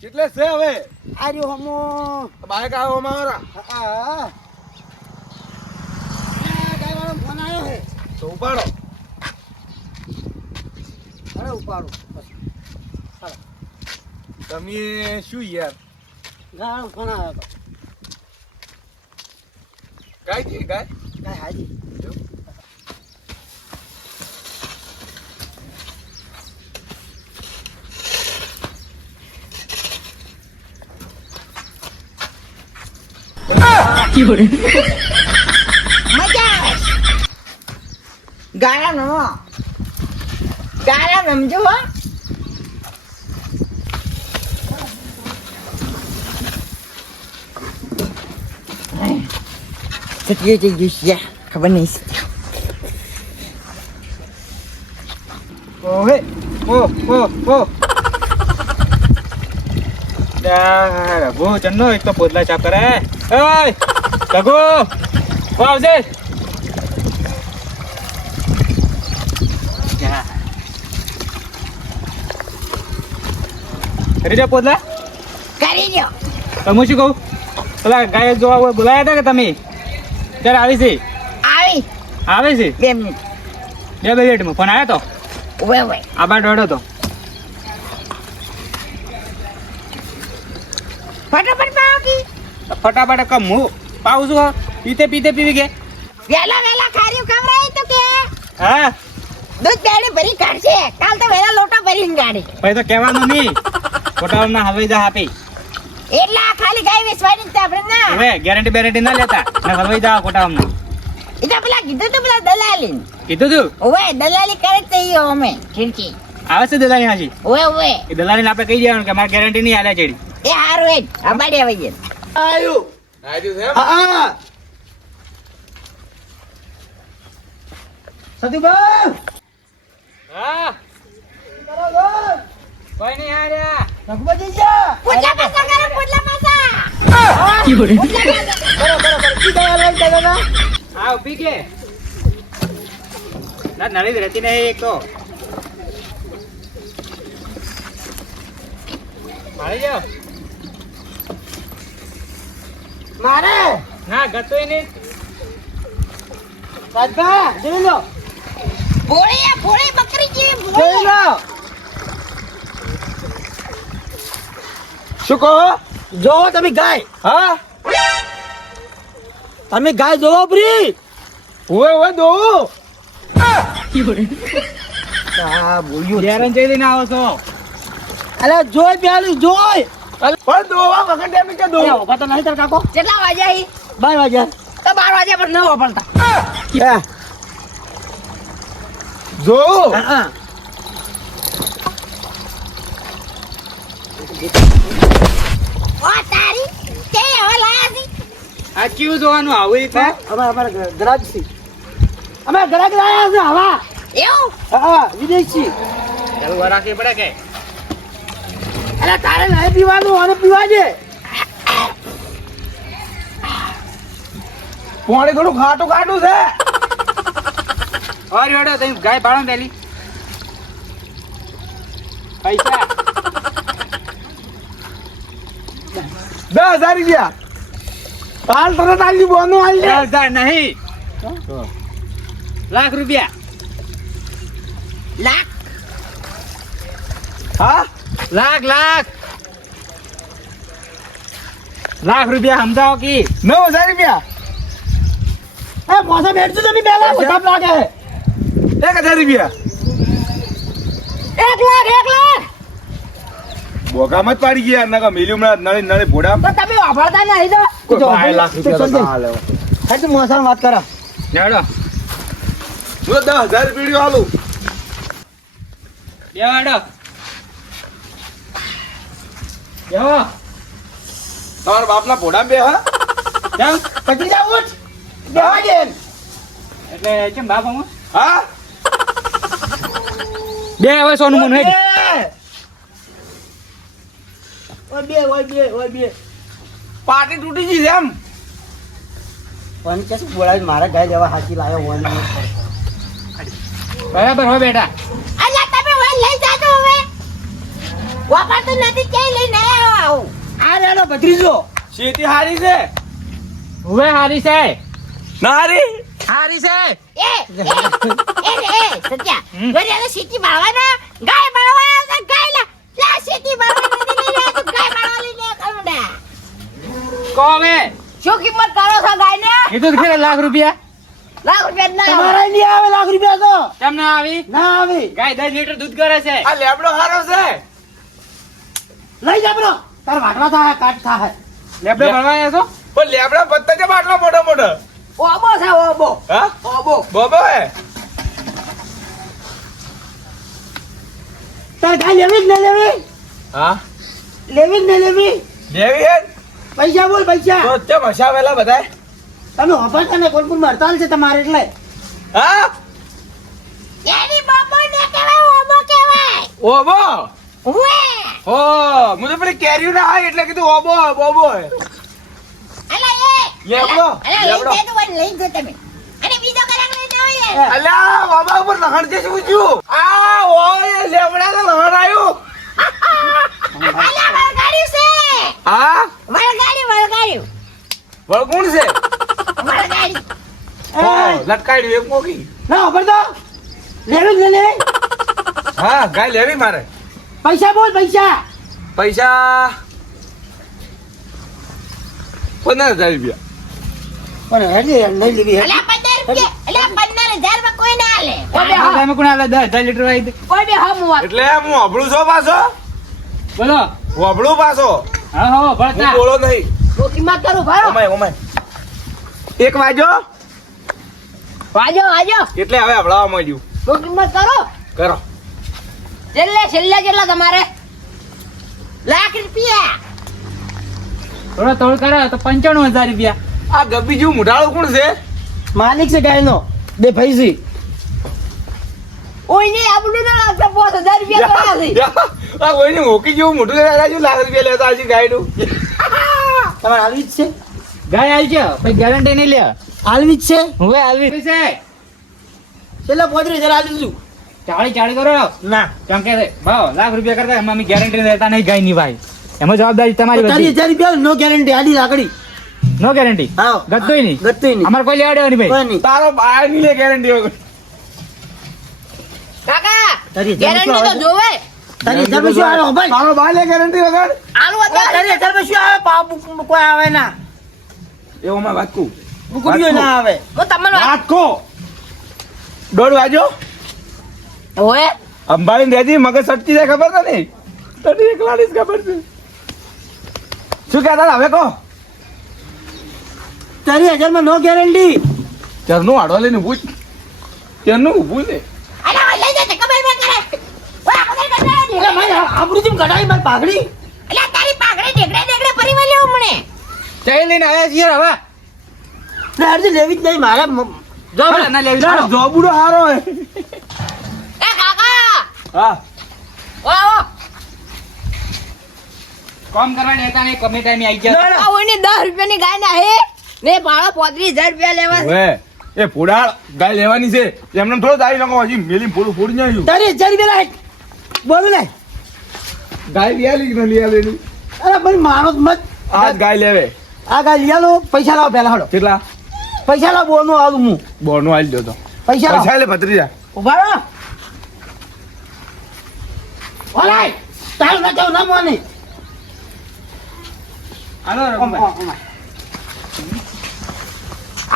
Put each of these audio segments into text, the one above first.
કેટલે છે હવે આર્યો હમો બાઈક આવો મારા હા ગાયવાળો ફોન આવ્યો છે તો ઉપાડો અરે ઉપાડો તમે શું યાર ગાયવાળો ફોન આવ્યો હતો ગાય છે ગાય ગાય હાજી ગાળા નમજો હો સત્ય જઈ ગયું ખબર નહીં ઓહે ઓ યાર ગો ચન્નો એક તો પોદલા ચાપ કરે એય ગગો આવજે કરી દે પોદલા કરી દો તો હું શું કહું પેલા ગાય જોવા બોલાયા હતા કે તમે ત્યારે આવી છે આવી આવે છે 2 મિનિટ 2 મિનિટમાં ફોન આવ્યો તો ઓવે ઓવે આબાર દોડો તો ફટાફટ પાકી ફટાફટ કમ હું પાઉં છું પીતે પીવી કે વેલા ખાર્યું ખવરાય તો કે હા દૂધ બેડી ભરી કાઢશે કાલ તો વેલા લોટા ભરીને ગાડી પછી તો કહેવાનું નહીં કોટાળના હવાઈ જા આપી એટલે આ ખાલી ગાય વેચવાની જ આપણે ના હવે ગેરંટી બેરંટી ના લેતા ને હવાઈ જા કોટાળના એ તો પેલા કીધું તો પેલા દલાલી કીધું તું ઓવે દલાલી કરે તો ઈ અમે ખીડકી આવે છે દલાલી હાજી ઓવે એ દલાલીને આપણે કહી દેવાનું કે મારે ગેરંટી નહીં આલે ચેડી એ હારું એ આબાડી આવી ગઈ આવ્યું હા સતીબા હા બરાબર કોઈ નહીં આર્યા રઘુબાજી જા પોટલા પાસા કરે પોટલા પાસા બરાબર કી દવા લઈ દાદા હા ઉભી કે ના નળી જ રહેતી નહીં એક તો મારી જાઓ મારે ના ગતોય નહીં સાદા જોઈ લો ભોળી બકરી જેવી જોઈ ભોળી લો શું કહો જો તમે ગાય હા તમે ગાય જોવો પ્રી ઓય દો હા બોલ્યું ગેરંટી લઈને આવો છો અરે જોઈ પેલી જોઈ પણ દોવા વગર ટેમ કે દો ઉભા તો નહીં તાર કાકો કેટલા વાગ્યા ઈ 12 વાગ્યા તો 12 વાગ્યા પર ન વાપરતા જો હા ઓ તારી કે હવે લાયા છી આ કેવું જોવાનું આવું રીતે અમારે ગ્રાહક છે અમે ગ્રાહક લાયા છે હવા એવું હા વિદેશી ચાલુ રાખી પડે કે અરે તારે નહીં પીવાનું અને પીવા દે પાણી થોડું ખાટું ખાટું છે ઓર યોડો તઈ ગાય પાડો પેલી પૈસા 10,000 રૂપિયા હાલ તરત આલી બોનું હાલ દે 10,000 નહીં લાખ રૂપિયા લાખ હા લાખ રૂપિયા સમજાવો કી 9,000 રૂપિયા એ મોસા બેઠું તમે પેલા ઉઠાપ લાગે 1,000 રૂપિયા 1 લાખ બોગામાં જ પાડી ગયા નકા મિલ્યું નળી નળી ભોડા તો તમે વાપરતા નહીં તો 5 લાખ રૂપિયા હાલે હા તું મોસા વાત કરો નેડો હું 10,000 પીડ્યો હાલું બેવાડો બેવો તમારા બાપના ભોડા બે હા કેમ પછી જાવ ઉઠ બેવા દે એટલે કેમ બાપ હું હા બે હવે સોનું મન હેડ ઓય બે પાટી તૂટી ગઈ છે એમ પણ કે શું બોલાવી મારા ગાય લેવા હાકી લાયો હોય બરાબર હવે બેટા અલ્યા તમે હવે લઈ જાજો હવે વાપરતું નથી કે લઈને આવ્યો આવું આ રેડો ભત્રીજો શેતી હારી છે હવે હારી છે ના હારી હારી છે એ સત્યા વરિયાને સીટી બાળવાના ગાય બાળવા આવતા ગાય લા સીટી બાળવા નથી લઈને આવ્યો તો ગાય બાળવા લઈને કરુડા કો હવે શું કિંમત કરો છો ગાયને કીધું તો ખરા લાખ રૂપિયા ₹1,00,000 ના તમારા નહીં આવે ₹1,00,000 તો કેમ ના આવી ના આવે ગાય 10 લીટર દૂધ કરે છે આ લેબડો હારો છે લઈ જા બરો તાર વાટવા થાય કાટ થાય લેબડે ભણવા છો પણ લેબડા પત્તા છે આટલો મોટો મોટો ઓબો છે ઓબો હા ઓબો બોબો હે તાર ગાય લેવી જ નહીં લેવી હા લેવી જ નહીં લેવી લેવી હે પૈસા બોલ પૈસા તો તે મસાવેલા બધા તમે વાપરતા ને કોલપુરમાં હડતાલ છે તમારે એટલે હા એની બાબો ને કહેવાય ઓબો કહેવાય ઓબો ઉવે ઓ મને પેલી કેરીઓ ના આવે એટલે કીધું ઓબો બોબો હે અલા લેબડો, લેબડો. લઈ જો તમે અને બીજો કલાક લઈને આવીએ અલ્યા બાબા ઉપર લહણ છે શું થયું આ ઓય લેબડા તો લહણ આવ્યું અલા વળગાડ્યું છે હા વળગાડ્યું વળગુણ છે વળગાડ્યું ઓ, લટકાડ્યું એક મોકી ના વાપરતો લેવી જ નહીં લેવી હા ગાય લેવી મારે પૈસા બોલ પૈસા પૈસા 15,000 રૂપિયા પણ હેડી નહીં લેવી અલા 15 રૂપિયા અલા 15,000 માં કોઈ ના આલે તમે કોણ આલે 10 લીટર વાઈ કોઈ બે હમ વાત એટલે હું અબળું છો પાછો બોલો અબળું પાછો હા હો હું ભણતા બોલો નહીં તો કિંમત કરું ભારો ઓમાય એક વાજો વાજો એટલે હવે હવળાવા માંડ્યું તો કિંમત કરો કરો છેલ્લે કેટલા તમારે ₹1,00,000 થોડો તોડ કરે તો 95,000 રૂપિયા આ ગબ્બી જેવું મુઢાળું કોણ છે માલિક છે ગાયનો બે પૈસી ઓય ને આપણું ના લાગતા 5,000 રૂપિયા કર્યા છે આ કોઈને મોકી જેવું મોટું રાજુ લાખ રૂપિયા લેતા આજે ગાયનું તમારે આલવી જ છે ગાય આવી છે કોઈ ગેરંટી નહીં લે આલવી જ છે હવે આવી છે છેલ્લા 35,000 આલી દીધું 40 કરો ના કેમ કે ભાવ લાખ રૂપિયા કરતા એમાં અમે ગેરંટી દેતા નહીં ગાય ની ભાઈ એમાં જવાબદારી તમારી બધી 40,000 નો ગેરંટી આલી લાકડી નો ગેરંટી હા ગતોય નહીં ગતોય નહીં અમારે કોઈ લેવા દેવાની ભાઈ કોઈ નહીં તારો બહાર ની લે ગેરંટી વગર કાકા 40,000 ગેરંટી તો જોવે 40,000 માં શું આવે ભાઈ તારો બહાર લે ગેરંટી વગર આલુ હતા 40,000 માં શું આવે પાપ કોઈ આવે ના એવું માં વાત કહું બુકડીઓ ના આવે હું તમને વાત કહો 1:30 વાજો ઓય અંબાણી રેજી મગજ સટકી જાય ખબર તો નહીં તને એકલા ની જ ખબર છે શું કહેતા હવે કહો 40,000 માં નો ગેરંટી ત્યારનું આડો લઈને ઊભું જ. ત્યારનું ઊભું છે અલા લઈ જજે કબર માં કરે ઓય આપણે અરે કટાડી ભાઈ આબરૂ જેમ કઢાઈ મારી પાઘડી અલા તારી પાઘડી ઢેકડે ફરી વળ્યો હમણે ચાઈ લઈને આવ્યા છીએ હવે ને હરજી લેવી જ નહીં મારે જો ભલે ના લેવી તારો જોબુડો હારો હે એ કાકા હા ઓય કામ કરવા દેતા નહીં કમે ટાઈમે આવી ગયા આ ઓયની 10 રૂપિયાની ગાય ના હે ને ભાડો 35,000 રૂપિયા લેવા છે. હવે એ ફોડા ગાય લેવાની છે એમને થોડો દાઈ નાખો હજી મેલી ફોડું ફોડી નાખ્યું 40,000 રૂપિયા લાય બોલું લે ગાય લિયાલી કે ન લિયાલેલી અરે ભાઈ મારો મત આજ ગાય લેવે આ ગાય લઈ આલો પૈસા લાવો પહેલા હડો કેટલા પૈસા લાવો બોનું આલું હું બોરનો આલી દો તો પૈસા લાવો પૈસા લે ભત્રીજા ઉભા રહો ઓલાય તાલ ના જાવ ના મોને હાલો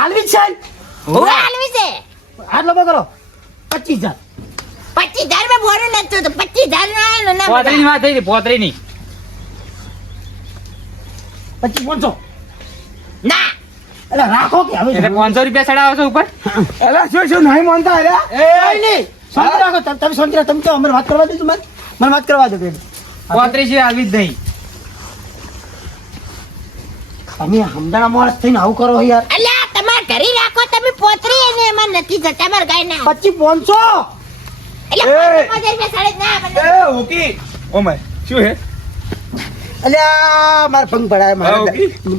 આલવી છે ઓય આલવી છે આટલો બગરો 25,000 25,000 માં બોરું નતું તો 25,000 ના આયેલો ના પોતરી ની વાત થઈ પોતરી ની 25,500 ના એટલે રાખો કે હવે એટલે 500 રૂપિયા ચડાવો છો ઉપર એલા શું નહીં માનતા અલ્યા કઈ નહીં શાંતિ રાખો તમે શાંતિ રાખો તમે તો અમને વાત કરવા દે મને વાત કરવા દો પેલી પોતરી છે આવી જ નહીં તમે હમદાણા માણસ થઈને આવું કરો યાર અલ્યા તમાર ઘરે રાખો તમે પોતરી એને એમાં નથી જતા માર ગાય ના 25,500 એટલે 5,000 રૂપિયા સાડે ના મને એ ઓકી ઓ માય શું હે અલ્યા મારે ભંગ પડાય હા, મારે ઓકે.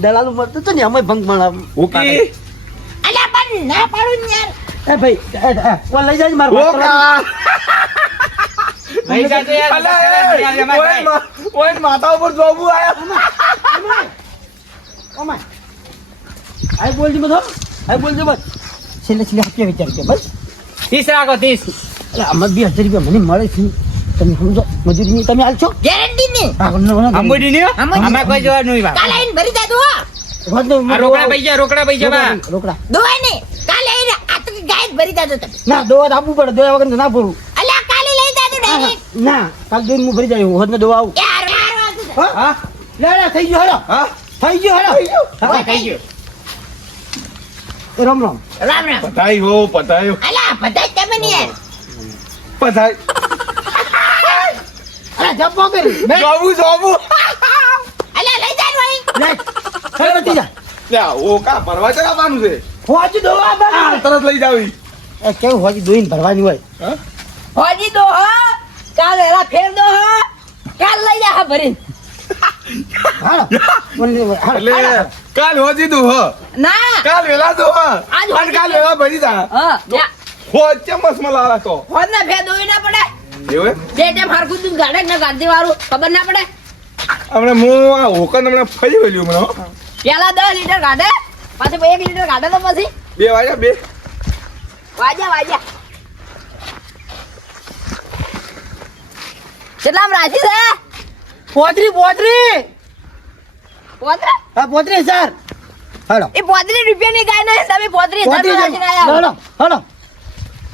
દલાલું મળતું હતું ને અમે ભંગ પડાવ ઓકી અલ્યા પણ ના પાડું ને યાર એ ભાઈ ઓ લઈ જાય મારે વાત કરવા ઓકા લઈ જાજે યાર. અલા, એ, ઓય માથા ઉપર જોબુ આયા. ઓમાય આય બોલજી બધો આય બોલજો બસ છેલ્લે આપ્યા વિચાર કે બસ 30 રાખો 30. એટલે આમાં 2000 રૂપિયા મને મળે છે તમે સમજો મજૂરી તમે હાલ છો ગેરંટી ની અંબુડી ની હો? આમાં કોઈ જોવા નહીં બા. કાલે આઈને ભરી જાજો હો. આ રોકડા પૈસા બા. રોકડા દોવાય ને કાલે આઈને આ તો ગાય જ ભરી જાજો તમે. ના દવા આપવું પડે દવા વગર ના ભરું અલ્યા કાલે લઈ જાજો ડાયરેક્ટ. ના કાલ દોઈને હું ભરી જાય હોદ ને દવા આવું યાર વાજુ છે. હા લે થઈ ગયો હાલો હા થઈ ગયો હાલો હા, થઈ ગયું. રામ રામ રામ રામ. પતાઈ હો પતાયો અલ્યા બધાય તમે ને યાર. પતાઈ અરે જપ કરી બે જોબુ અલ્યા લઈ જાજો અહીં. લે થઈ બતી જા લ્યા ઓ કા પરવા ચડાવવાનું છે હોજ દવા આ બસ તરત લઈ જાવી એ કેવું હોજ દોઈને ભરવાની હોય હા હોજી દો હો. કાલ એલા ફેર દો હો. કાલ લઈ જા ભરી. હાલો એટલે કાલ હોજી દઉં હ ના કાલ વેલા દો હ આજ અને કાલ વેલા ભરી જા હા હોજ ચમસ મલા તો હોજ ને ફેર દોઈ ના પડે. એવું જે ટેમ હરખું દૂધ ગાડે ને ગાડી વાળું ખબર ના પડે. હમણાં હું આ હોકન હમણાં ફરી વળ્યું હમણાં પેલા 10 લીટર ગાડે પછી 1 લીટર ગાડે તો પછી 2 વાગ્યા 2 વાજ્યા કેટલામ રાજી છે પોતરી પોતરા હા પોતરી સર હાલો એ 35 રૂપિયાની ગાય નહીં તમે 35,000 રાજી ના આવો. હાલો હાલો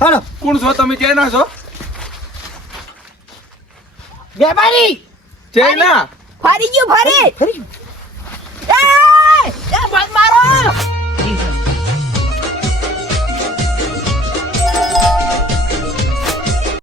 હાલો કોણ છો તમે ચેના છો વેપારી ચેના ફરી ગયું ફરી ફરી એ બંધ મારો